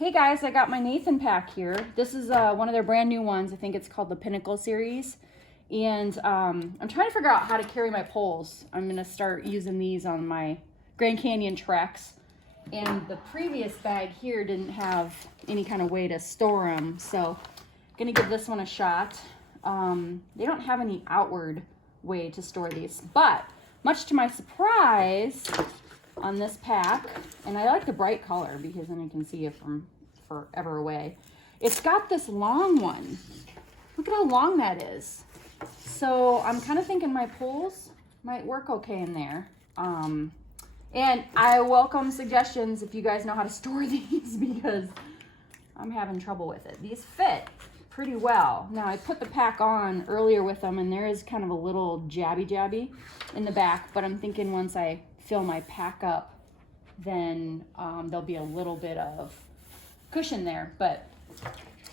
Hey guys, I got my Nathan pack here. This is one of their brand new ones. I think it's called the Pinnacle series. And I'm trying to figure out how to carry my poles. I'm gonna start using these on my Grand Canyon treks. And the previous bag here didn't have any kind of way to store them. So I'm gonna give this one a shot. They don't have any outward way to store these, but much to my surprise, on this pack, and I like the bright color because then you can see it from forever away. It's got this long one. Look at how long that is. So I'm kind of thinking my poles might work okay in there. And I welcome suggestions if you guys know how to store these because I'm having trouble with it. These fit pretty well. Now I put the pack on earlier with them and there is kind of a little jabby in the back, but I'm thinking once I fill my pack up, then there'll be a little bit of cushion there. But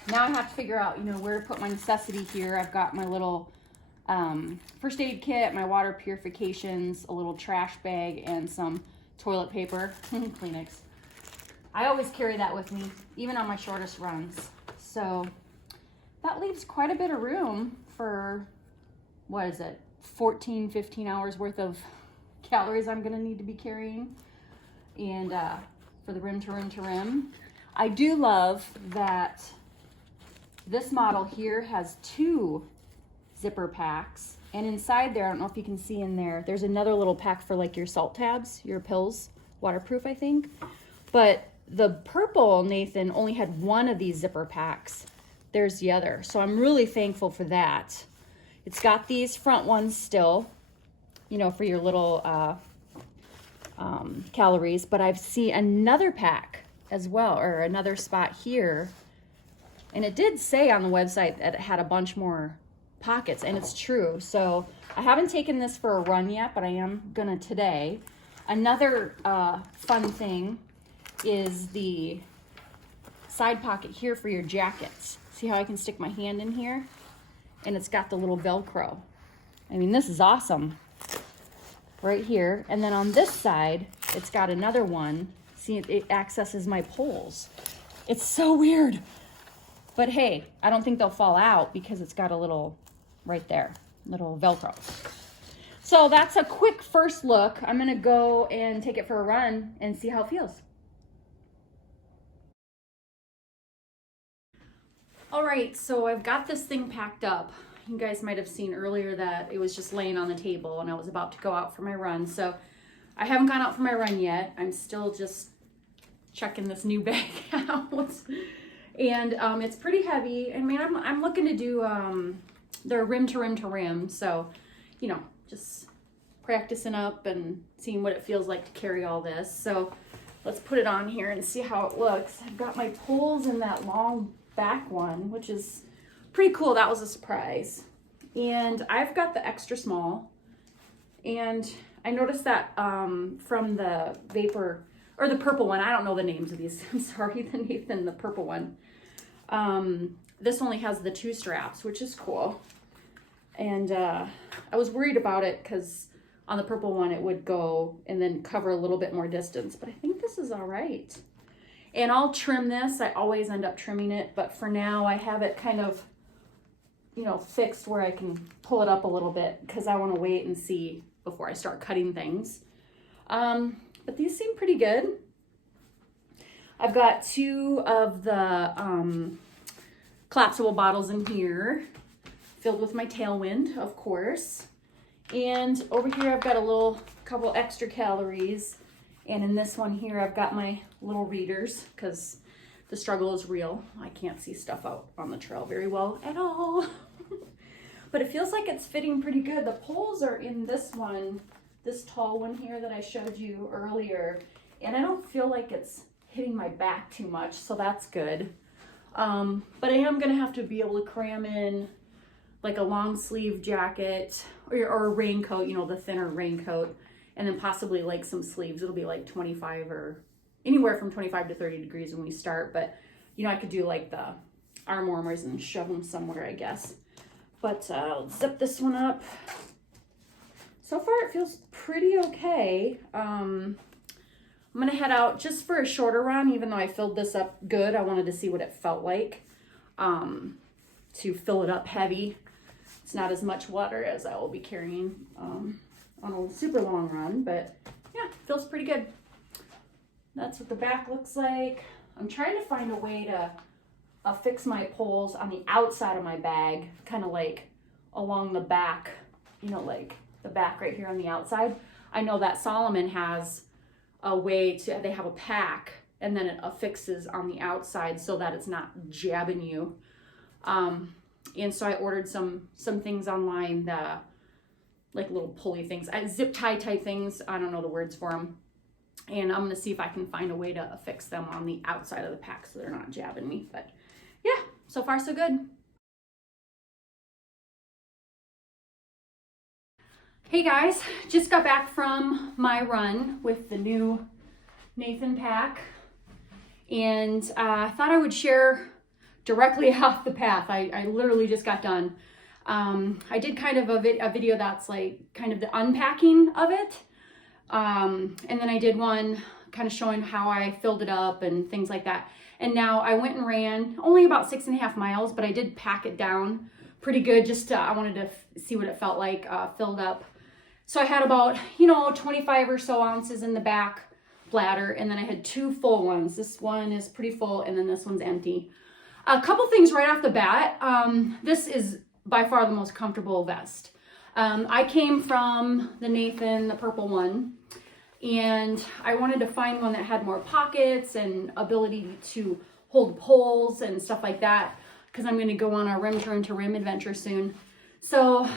now I have to figure out, where to put my necessity here. I've got my little first aid kit, my water purifications, a little trash bag, and some toilet paper, Kleenex. I always carry that with me, even on my shortest runs. So that leaves quite a bit of room for, 14, 15 hours worth of calories I'm gonna need to be carrying, and for the rim to rim to rim. I do love that this model here has 2 zipper packs, and inside there, I don't know if you can see in there, there's another little pack for like your salt tabs, your pills, waterproof I think. But the purple Nathan only had 1 of these zipper packs. There's the other, so I'm really thankful for that. It's got these front ones still, for your little calories, but I've seen another pack as well, or another spot here, and it did say on the website that it had a bunch more pockets, and it's true. So I haven't taken this for a run yet, but I am gonna today. Another fun thing is the side pocket here for your jackets. See how I can stick my hand in here? And it's got the little Velcro. I mean, this is awesome. Right here, and then on this side it's got another one. See, it accesses my poles. It's so weird, but hey, I don't think they'll fall out because it's got a little right there, little Velcro. So that's a quick first look. I'm gonna go and take it for a run and see how it feels. All right, so I've got this thing packed up. You guys might have seen earlier that it was just laying on the table and I was about to go out for my run. So I haven't gone out for my run yet. I'm still just checking this new bag out. And it's pretty heavy. I mean, I'm looking to do their rim to rim to rim. So, just practicing up and seeing what it feels like to carry all this. So let's put it on here and see how it looks. I've got my poles in that long back one, which is pretty cool. That was a surprise. And I've got the extra small, and I noticed that from the vapor or the purple one, I don't know the names of these, I'm sorry, the purple one, this only has the 2 straps, which is cool. And I was worried about it because on the purple one it would go and then cover a little bit more distance, but I think this is all right. And I'll trim this. I always end up trimming it, but for now I have it kind of fixed where I can pull it up a little bit because I want to wait and see before I start cutting things. But these seem pretty good. I've got 2 of the collapsible bottles in here, filled with my Tailwind, of course. And over here I've got a couple extra calories. And in this one here, I've got my little readers because the struggle is real. I can't see stuff out on the trail very well at all. But it feels like it's fitting pretty good. The poles are in this one, this tall one here that I showed you earlier. And I don't feel like it's hitting my back too much, so that's good. But I am gonna have to be able to cram in like a long sleeve jacket or a raincoat, the thinner raincoat, and then possibly like some sleeves. It'll be like 25 or anywhere from 25 to 30 degrees when we start, but I could do like the arm warmers and shove them somewhere, I guess. But I'll zip this one up. So far it feels pretty okay. I'm gonna head out just for a shorter run, even though I filled this up good. I wanted to see what it felt like to fill it up heavy. It's not as much water as I will be carrying on a super long run, but yeah, feels pretty good. That's what the back looks like. I'm trying to find a way to affix my poles on the outside of my bag, kind of like along the back, you know, like the back right here on the outside. I know that Solomon has a way to, they have a pack and then it affixes on the outside so that it's not jabbing you. And so I ordered some things online that like little pulley things, zip tie type things. I don't know the words for them. And I'm gonna see if I can find a way to affix them on the outside of the pack so they're not jabbing me. But yeah, so far so good. Hey guys, just got back from my run with the new Nathan pack, and I thought I would share directly off the path. I literally just got done. I did kind of a video that's like kind of the unpacking of it, and then I did one kind of showing how I filled it up and things like that. And now I went and ran only about 6.5 miles, but I did pack it down pretty good. Just I wanted to see what it felt like filled up. So I had about, 25 or so ounces in the back bladder, and then I had 2 full ones. This one is pretty full, and then this one's empty. A couple things right off the bat. This is by far the most comfortable vest. I came from the Nathan, the purple one, and I wanted to find one that had more pockets and ability to hold poles and stuff like that, because I'm going to go on a rim turn to rim adventure soon. So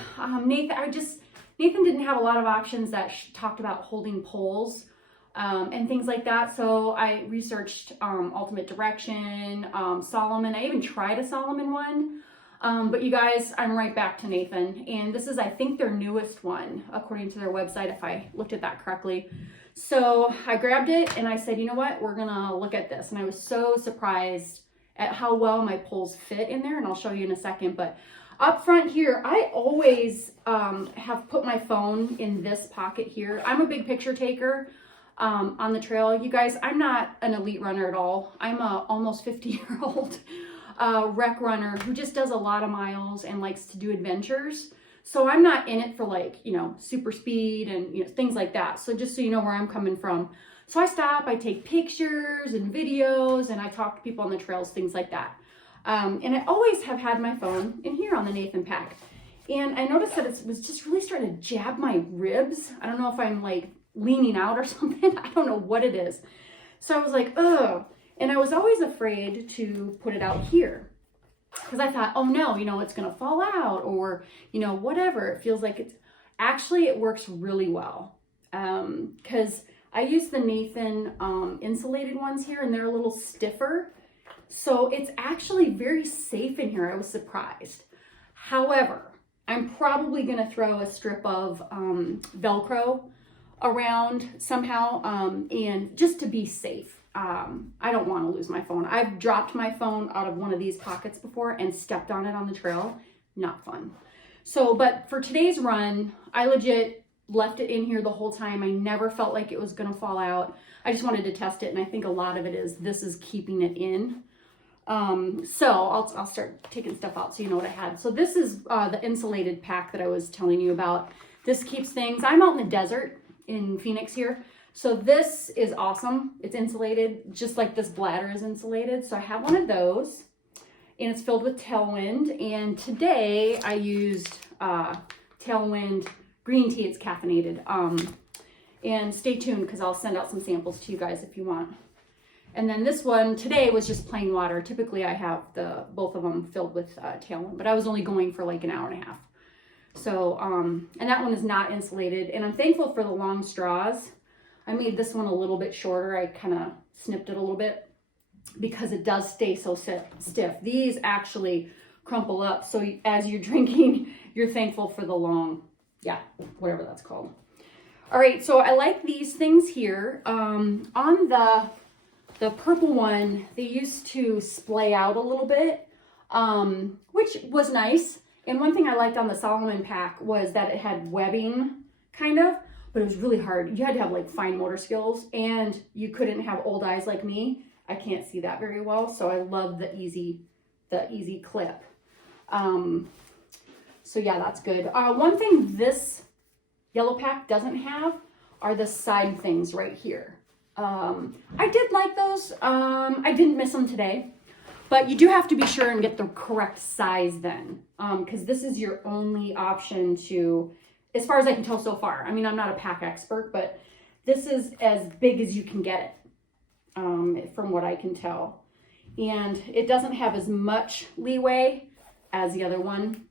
Nathan didn't have a lot of options that talked about holding poles and things like that. So I researched Ultimate Direction, Solomon. I even tried a Solomon one. But you guys, I'm right back to Nathan. And this is, I think, their newest one, according to their website, if I looked at that correctly. So I grabbed it and I said, you know what, we're gonna look at this. And I was so surprised at how well my poles fit in there. And I'll show you in a second. But up front here, I always have put my phone in this pocket here. I'm a big picture taker on the trail. You guys, I'm not an elite runner at all. I'm a almost 50-year-old rec runner who just does a lot of miles and likes to do adventures. So I'm not in it for like, super speed and things like that. So just so you know where I'm coming from. So I stop, I take pictures and videos, and I talk to people on the trails, things like that. And I always have had my phone in here on the Nathan pack. And I noticed that it was just really starting to jab my ribs. I don't know if I'm like leaning out or something. I don't know what it is. So I was like, ugh. And I was always afraid to put it out here because I thought, oh no, it's going to fall out or, whatever. It feels like it works really well. Because I use the Nathan insulated ones here, and they're a little stiffer. So it's actually very safe in here. I was surprised. However, I'm probably going to throw a strip of Velcro around somehow, and just to be safe. I don't want to lose my phone. I've dropped my phone out of one of these pockets before and stepped on it on the trail. Not fun. So, but for today's run, I legit left it in here the whole time. I never felt like it was going to fall out. I just wanted to test it, and I think a lot of it is this is keeping it in. So I'll start taking stuff out so you know what I had. So this is the insulated pack that I was telling you about. This keeps things. I'm out in the desert in Phoenix here. So this is awesome. It's insulated, just like this bladder is insulated. So I have one of those, and it's filled with Tailwind. And today I used Tailwind green tea. It's caffeinated. And stay tuned because I'll send out some samples to you guys if you want. And then this one today was just plain water. Typically I have both of them filled with Tailwind, but I was only going for like an hour and a half. So, and that one is not insulated. And I'm thankful for the long straws. I made this one a little bit shorter. I kind of snipped it a little bit because it does stay so stiff. These actually crumple up. So as you're drinking, you're thankful for the long, whatever that's called. All right, so I like these things here. On the purple one, they used to splay out a little bit, which was nice. And one thing I liked on the Solomon pack was that it had webbing, kind of. but it was really hard. You had to have like fine motor skills, and you couldn't have old eyes like me. I can't see that very well, so I love the easy clip. So yeah, that's good. One thing this yellow pack doesn't have are the side things right here. I did like those. I didn't miss them today, but you do have to be sure and get the correct size then, because this is your only option to, as far as I can tell so far. I mean, I'm not a pack expert, but this is as big as you can get it, from what I can tell. And it doesn't have as much leeway as the other one.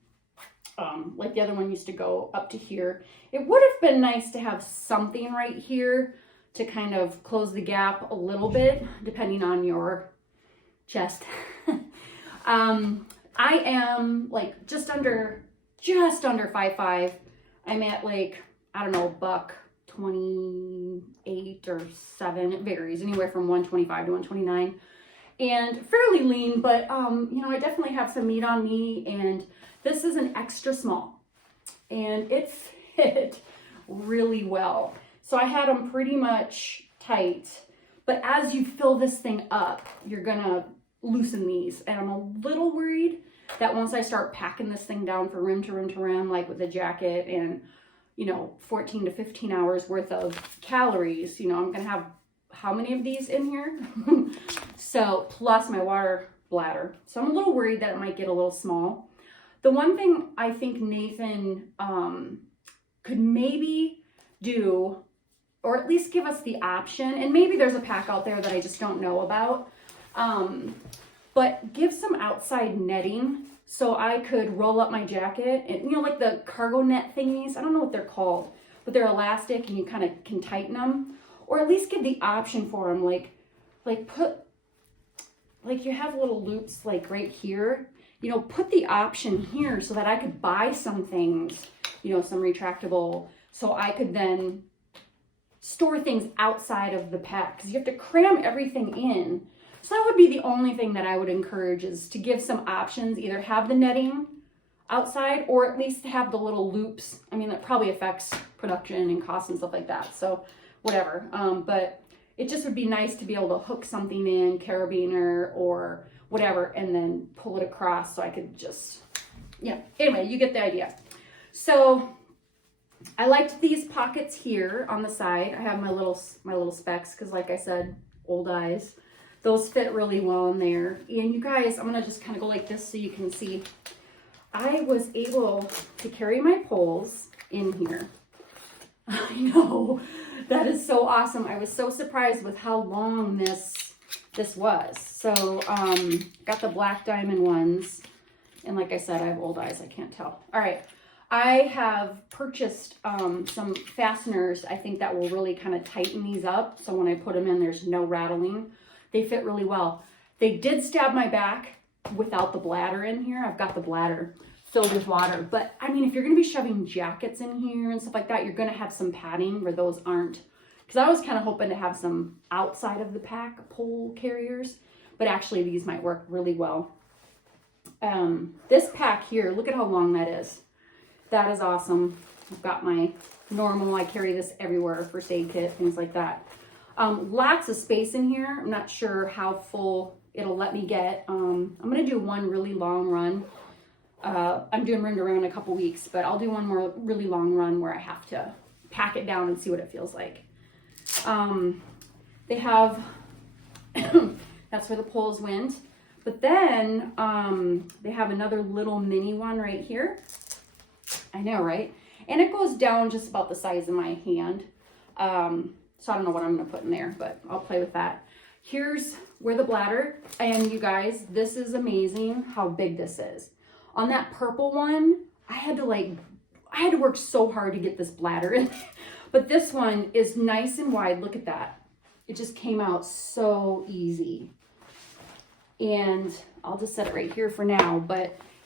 Like the other one used to go up to here. It would have been nice to have something right here to kind of close the gap a little bit, depending on your chest. I am like just under 5'5". I'm at like, I don't know, $128 or 7. It varies anywhere from 125 to 129, and fairly lean, but you know, I definitely have some meat on me, and this is an extra small, and it fit really well. So I had them pretty much tight, but as you fill this thing up, you're gonna loosen these, and I'm a little worried that once I start packing this thing down for rim to rim to rim, like with the jacket and, you know, 14 to 15 hours worth of calories, you know, I'm gonna have how many of these in here? So plus my water bladder. So I'm a little worried that it might get a little small. The one thing I think Nathan could maybe do, or at least give us the option, and maybe there's a pack out there that I just don't know about, but give some outside netting so I could roll up my jacket, and you know, like the cargo net thingies, I don't know what they're called, but they're elastic and you kind of can tighten them, or at least give the option for them, like put, like you have little loops like right here, you know, put the option here so that I could buy some things, you know, some retractable, so I could then store things outside of the pack, because you have to cram everything in. So that would be the only thing that I would encourage, is to give some options, either have the netting outside or at least have the little loops. I mean, that probably affects production and cost and stuff like that, so whatever. But it just would be nice to be able to hook something in, carabiner or whatever, and then pull it across so I could just, yeah. Anyway, you get the idea. So I liked these pockets here on the side. I have my little specs, because like I said, old eyes. Those fit really well in there. And you guys, I'm gonna just kind of go like this so you can see. I was able to carry my poles in here. I know, that is so awesome. I was so surprised with how long this was. So got the black diamond ones, and like I said, I have old eyes, I can't tell. All right, I have purchased some fasteners, I think, that will really kind of tighten these up, so when I put them in, there's no rattling. They fit really well. They did stab my back without the bladder in here. I've got the bladder filled with water, but I mean, if you're gonna be shoving jackets in here and stuff like that, you're gonna have some padding where those aren't. Because I was kind of hoping to have some outside of the pack pole carriers, but actually these might work really well. This pack here, look at how long that is. That is awesome. I've got my normal, I carry this everywhere, first aid kit, things like that. Lots of space in here. I'm not sure how full it'll let me get. I'm gonna do one really long run. I'm doing rim to rim in a couple weeks, but I'll do one more really long run where I have to pack it down and see what it feels like. They have, that's where the poles went, but then they have another little mini one right here. I know, right? And it goes down just about the size of my hand. So I don't know what I'm gonna put in there, but I'll play with that. Here's where the bladder, and you guys, this is amazing how big this is. On that purple one, I had to work so hard to get this bladder in. But this one is nice and wide. Look at that. It just came out so easy. And I'll just set it right here for now,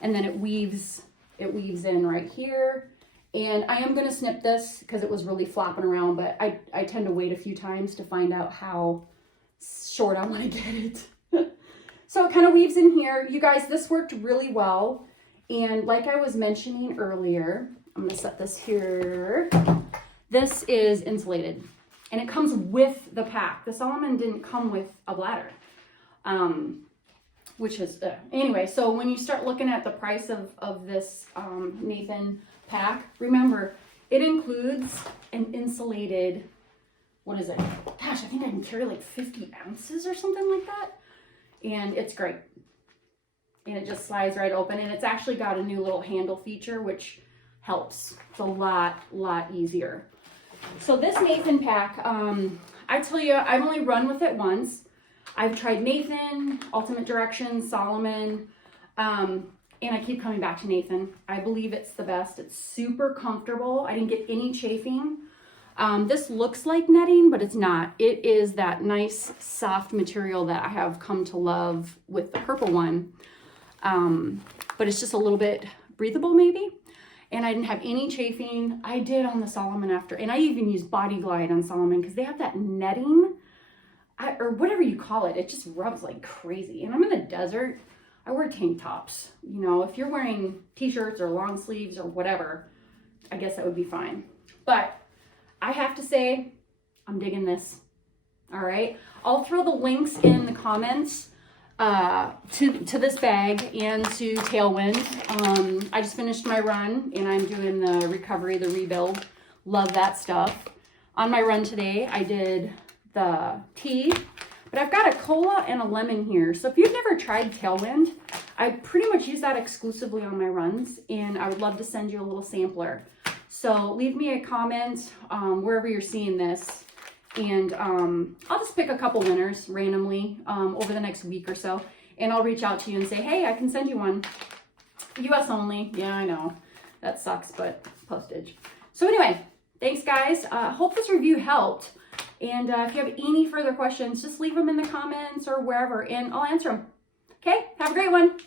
and then it weaves in right here. And I am gonna snip this because it was really flopping around, but I tend to wait a few times to find out how short I wanna get it. So it kind of weaves in here. You guys, this worked really well. And like I was mentioning earlier, I'm gonna set this here. This is insulated, and it comes with the pack. The Solomon didn't come with a bladder, which is, anyway, so when you start looking at the price of this Nathan pack, remember, it includes an insulated, what is it? Gosh, I think I can carry like 50 ounces or something like that. And it's great. And it just slides right open. And it's actually got a new little handle feature, which helps. It's a lot easier. So this Nathan pack, I tell you, I've only run with it once. I've tried Nathan, Ultimate Directions, Solomon, and I keep coming back to Nathan. I believe it's the best. It's super comfortable. I didn't get any chafing. This looks like netting, but it's not. It is that nice, soft material that I have come to love with the purple one. But it's just a little bit breathable, maybe. And I didn't have any chafing. I did on the Solomon after, and I even used Body Glide on Solomon because they have that netting, or whatever you call it. It just rubs like crazy. And I'm in the desert. I wear tank tops. You know, if you're wearing t-shirts or long sleeves or whatever, I guess that would be fine. But I have to say, I'm digging this. All right. I'll throw the links in the comments to this bag and to Tailwind. I just finished my run and I'm doing the recovery, the rebuild. Love that stuff. On my run today, I did the tea, but I've got a cola and a lemon here. So if you've never tried Tailwind, I pretty much use that exclusively on my runs, and I would love to send you a little sampler. So leave me a comment wherever you're seeing this, and I'll just pick a couple winners randomly over the next week or so, and I'll reach out to you and say, hey, I can send you one. US only. Yeah, I know. That sucks, but postage. So anyway, thanks guys. Hope this review helped. And if you have any further questions, just leave them in the comments or wherever, and I'll answer them. Okay, have a great one.